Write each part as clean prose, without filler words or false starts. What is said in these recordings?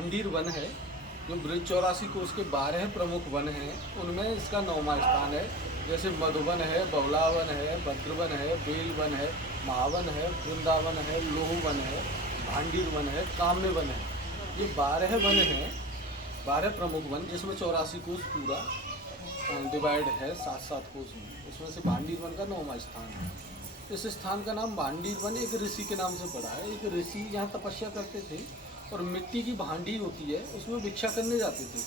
Bhandir one है जो ब्रज 84 कोष के 12 प्रमुख वन हैं, उनमें इसका 9वां स्थान है। जैसे मधुवन है, बवलावन है, भद्रवन है, बेलवन है, महावन है, वृंदावन है, लोहवन है, भांडीर वन है, काम्य वन है। ये 12 वन हैं, 12 प्रमुख वन, जिसमें 84 कोष पूरा डिवाइड है 7-7 कोष में। उसमें से भांडीर वन का 9वां स्थान है। इस स्थान का नाम भांडीर वन एक ऋषि के नाम से पड़ा है। एक ऋषि यहाँ तपस्या करते थे और मिट्टी की भांडी होती है, उसमें भिक्षा करने जाते थे।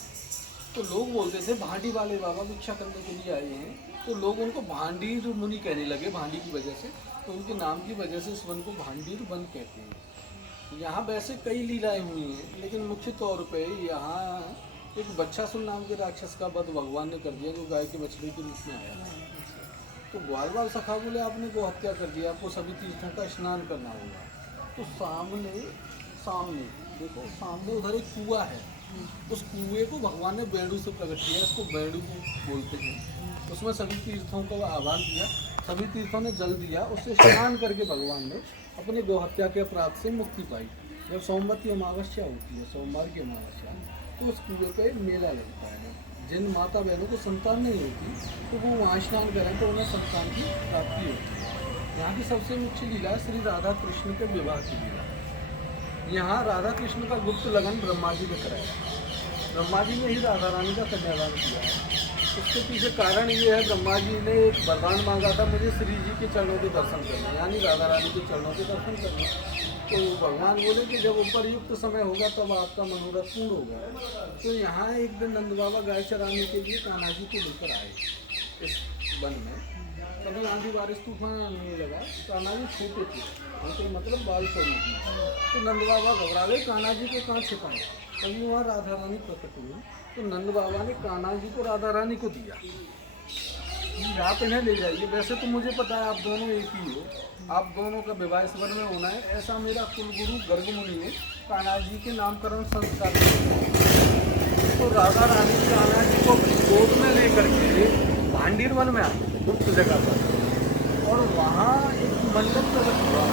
तो लोग बोलते थे भांडी वाले बाबा भिक्षा करने के लिए आए हैं, तो लोग उनको भांडीर मुनि कहने लगे भांडी की वजह से। तो उनके नाम की वजह से इस वन को भांडीर वन कहते हैं। यहाँ वैसे कई लीलाएं हुई हैं, लेकिन मुख्य तौर पे यहाँ एक बच्चासुर नाम के राक्षस का वध भगवान ने कर दिया, जो गाय के बछड़े के रूप में आया था। तो ग्वालवाल सखा बोले आपने गो हत्या कर दिया, आपको सभी तीर्थों का स्नान करना होगा। तो सामने देखो, सामने उधर एक कुआं है, उस कुएं को भगवान ने बेड़ू से प्रकट किया, इसको बेड़ू को बोलते हैं। उसमें सभी तीर्थों को आह्वान किया, सभी तीर्थों ने जल दिया, उससे स्नान करके भगवान ने अपने गोहत्या के अपराध से मुक्ति पाई। जब सोमवार की अमावस्या होती है, सोमवार की अमावस्या, तो उस कुएं पे मेला लगता है। जिन माता बहनों को संतान नहीं होती तो वो वहाँ स्नान करें तो उन्हें संतान की प्राप्ति होती है। यहाँ की सबसे मुख्य लीला श्री राधा कृष्ण के विवाह की लीला। यहाँ राधा कृष्ण का गुप्त लगन ब्रह्मा जी ने कराया। ब्रह्मा जी ने ही राधा रानी का कन्यादान किया है। उसके पीछे कारण ये है, ब्रह्मा जी ने एक वरदान मांगा था, मुझे श्री जी के चरणों के दर्शन करने, यानी राधा रानी के चरणों के दर्शन करने। तो भगवान बोले कि जब उपरयुक्त समय होगा तब आपका मनोरथ पूर्ण होगा। तो यहाँ एक दिन नंद बाबा गाय चराने के लिए कान्हा जी को लेकर आए इस वन में। कभी आंधी बारिश तूफान आने लगा, कान्हा जी छोटे थे, उनके मतलब बाल स्वरूप में। तो नंद बाबा घबरा गए, कान्हा जी को कहाँ छिपाएं। कभी वहाँ राधा रानी प्रकट हुई, तो नंद बाबा ने कान्हा जी को राधा रानी को दिया, आप इन्हें ले जाइए। वैसे तो मुझे पता है आप दोनों एक ही हो, आप दोनों का विवाह इस वन में होना है, ऐसा मेरा कुलगुरु गर्ग मुनि ने कान्हा जी के नामकरण संस्कार किया। तो राधा रानी कान्हा जी को अपनी गोद में लेकर के भांडीर वन में आए, गुप्त जगह पर, और वहाँ एक मंडप प्रकट हुआ।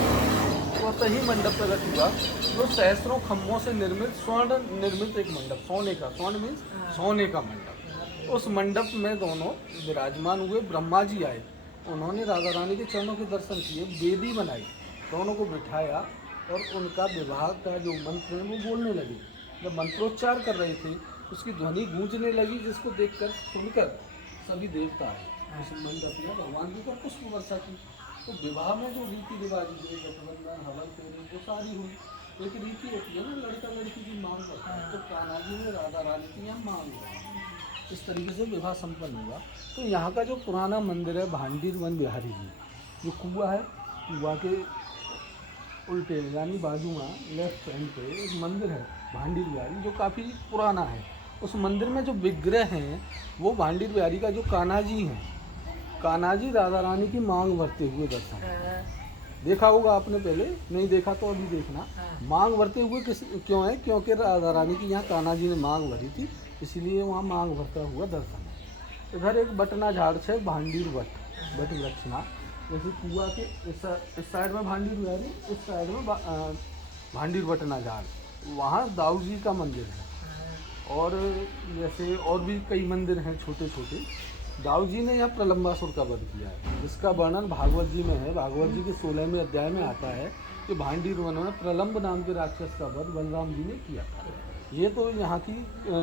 तो सही मंडप प्रकट हुआ जो सहस्रों खम्भों से निर्मित, स्वर्ण निर्मित एक मंडप, सोने का, स्वर्ण मीन्स सोने का मंडप। उस मंडप में दोनों विराजमान हुए। ब्रह्मा जी आए, उन्होंने राधा रानी के चरणों के दर्शन किए, वेदी बनाई, दोनों को बिठाया और उनका विवाह का जो मंत्र है वो बोलने लगे। जब मंत्रोच्चार कर रहे थे उसकी ध्वनि गूंजने लगी, जिसको देखकर सुनकर सभी देवता आए उस मंडप में भगवान जी का पुष्प वर्षा की। तो विवाह में जो रीति रिवाज हुए, गठबंधन, हवन फेरे, वो सारी हुई। एक रीति होती है ना, लड़का लड़की की मांग करता है, तो कान्हा जी ने राधा रानी की यहाँ मांग रही। इस तरीके से विवाह संपन्न हुआ। तो यहाँ का जो पुराना मंदिर है भांडीर वन बिहारी जी, जो कुआं है, कुआं के उल्टे यानी बाजू में लेफ्ट हैंड पे एक मंदिर है भांडीर बिहारी, जो काफ़ी पुराना है। उस मंदिर में जो विग्रह हैं वो भांडीर बिहारी का जो कान्हा जी हैं, कान्हा जी राधा रानी की मांग भरते हुए दर्शन देखा होगा आपने, पहले नहीं देखा तो अभी देखना। मांग भरते हुए क्यों है? क्योंकि राधा रानी की यहाँ कान्हा जी ने मांग भरी थी, इसीलिए वहाँ मांग भरता हुआ दर्शन है। इधर एक बटना झाड़ है, भांडीर बट वृक्षना, जैसे कुआ के इस साइड में भांडीर बिहारी, इस साइड में भांडीर बटना झाड़, वहाँ दाऊ जी का मंदिर है। और जैसे और भी कई मंदिर हैं छोटे छोटे। दाऊ जी ने यहाँ प्रलंबासुर का वध किया है, जिसका वर्णन भागवत जी में है। भागवत जी के 16वें अध्याय में आता है कि भांडीर वन में प्रलंब नाम के राक्षस का वध बलराम जी ने किया था। ये तो यहाँ की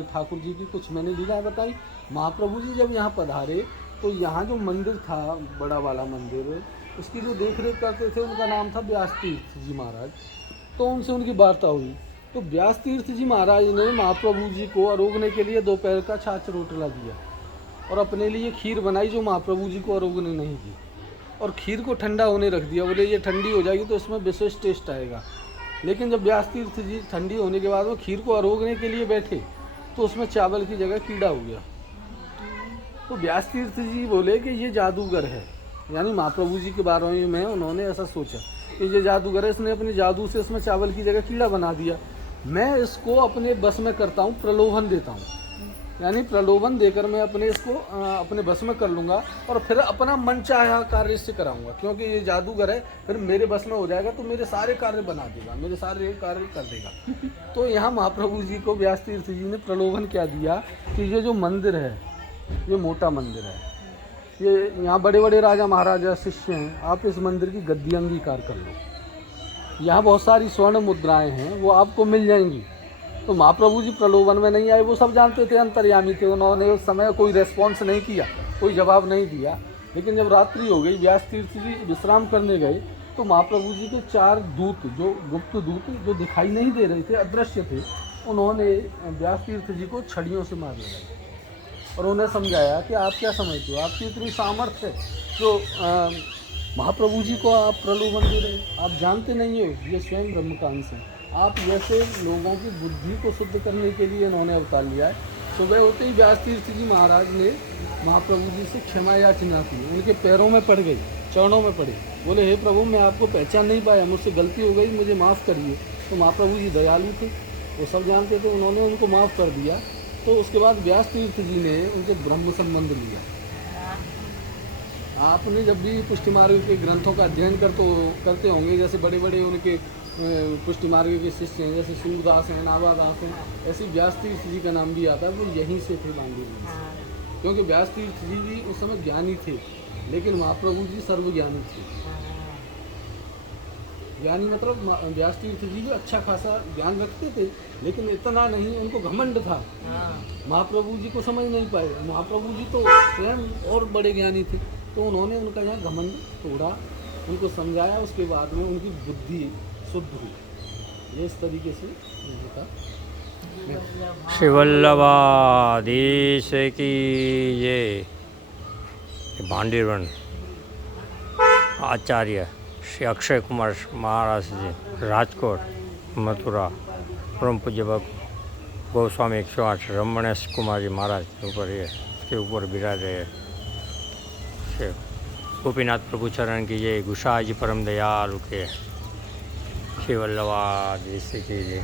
ठाकुर जी की कुछ मैंने लीला बताई। महाप्रभु जी जब यहाँ पधारे तो यहाँ जो मंदिर था, बड़ा वाला मंदिर, उसकी जो देख रेख करते थे उनका नाम था व्यास तीर्थ जी महाराज। तो उनसे उनकी वार्ता हुई, तो व्यास तीर्थ जी महाराज ने महाप्रभु जी को अरोगने के लिए दोपहर का छाछ रोटला दिया और अपने लिए खीर बनाई, जो महाप्रभु जी को अरोगने नहीं दी, और खीर को ठंडा होने रख दिया। बोले ये ठंडी हो जाएगी तो इसमें विशेष टेस्ट आएगा। लेकिन जब व्यास तीर्थ जी ठंडी होने के बाद वो खीर को अरोगने के लिए बैठे तो उसमें चावल की जगह कीड़ा हो गया। तो व्यास तीर्थ जी बोले कि ये जादूगर है, यानी महाप्रभु जी के बारे में उन्होंने ऐसा सोचा कि ये जादूगर है, इसने अपने जादू से इसमें चावल की जगह कीड़ा बना दिया, मैं इसको अपने बस में करता हूँ, प्रलोभन देता हूँ। यानी प्रलोभन देकर मैं अपने इसको अपने बस में कर लूँगा और फिर अपना मनचाहा कार्य इससे कराऊंगा, क्योंकि ये जादूगर है, फिर मेरे बस में हो जाएगा तो मेरे सारे कार्य बना देगा, मेरे सारे कार्य कर देगा। तो यहाँ महाप्रभु जी को व्यास तीर्थ जी ने प्रलोभन क्या दिया कि ये जो मंदिर है ये मोटा मंदिर है, ये यहाँ बड़े बड़े राजा महाराजा शिष्य हैं, आप इस मंदिर की गद्दी अंगीकार कर लो, यहाँ बहुत सारी स्वर्ण मुद्राएं हैं वो आपको मिल जाएंगी। तो महाप्रभु जी प्रलोभन में नहीं आए, वो सब जानते थे, अंतर्यामी थे, उन्होंने उस समय कोई रेस्पॉन्स नहीं किया, कोई जवाब नहीं दिया। लेकिन जब रात्रि हो गई, व्यास तीर्थ जी विश्राम करने गए, तो महाप्रभु जी के 4 दूत, जो गुप्त दूत जो दिखाई नहीं दे रहे थे, अदृश्य थे, उन्होंने व्यास तीर्थ जी को छड़ियों से मार दिया और उन्हें समझाया कि आप क्या समझते हो, आपकी इतनी सामर्थ्य है जो महाप्रभु जी को आप प्रलोभन दे रहे हो, आप जानते नहीं हो ये स्वयं ब्रह्म का अंश है। आप जैसे लोगों की बुद्धि को शुद्ध करने के लिए इन्होंने अवतार लिया है। सुबह होते ही व्यास तीर्थ जी महाराज ने महाप्रभु जी से क्षमा याचना की, उनके पैरों में पड़ गई, चरणों में पड़े, बोले हे प्रभु मैं आपको पहचान नहीं पाया, मुझसे गलती हो गई, मुझे माफ़ करिए। तो महाप्रभु जी दयालु थे, वो सब जानते थे, उन्होंने उनको माफ़ कर दिया। तो उसके बाद व्यास तीर्थ जी ने उनसे ब्रह्म संबंध लिया। आपने जब भी पुष्टि मार्ग के ग्रंथों का अध्ययन करते होंगे, जैसे बड़े बड़े उनके पुष्टि मार्ग के शिष्य हैं, जैसे सूरदास हैं, नाभादास हैं, ऐसे व्यास तीर्थ जी का नाम भी आता है, वो यहीं से थे बांदी से, क्योंकि व्यास तीर्थ जी भी उस समय ज्ञानी थे, लेकिन महाप्रभु जी सर्वज्ञानी थे। ज्ञानी मतलब व्यास तीर्थ जी भी अच्छा खासा ज्ञान रखते थे, लेकिन इतना नहीं, उनको घमंड था, महाप्रभु जी को समझ नहीं पाए। महाप्रभु जी तो स्वयं और बड़े ज्ञानी थे, तो उन्होंने उनका यहाँ घमंड तोड़ा, उनको समझाया, उसके बाद में उनकी बुद्धि शुद्ध हुई। ये इस तरीके से होता। श्री वल्लभाधीश की ये भांडीवन आचार्य श्री अक्षय कुमार महाराज जी राजकोट मथुरा परम पूज्य गोस्वामी 108 रमणेश कुमार जी महाराज के ऊपर ये इसके ऊपर विराज रहे श्री गोपीनाथ प्रभु चरण की जय, गुसाई जी परम दयालु के, श्री वल्लभाधीश की जय।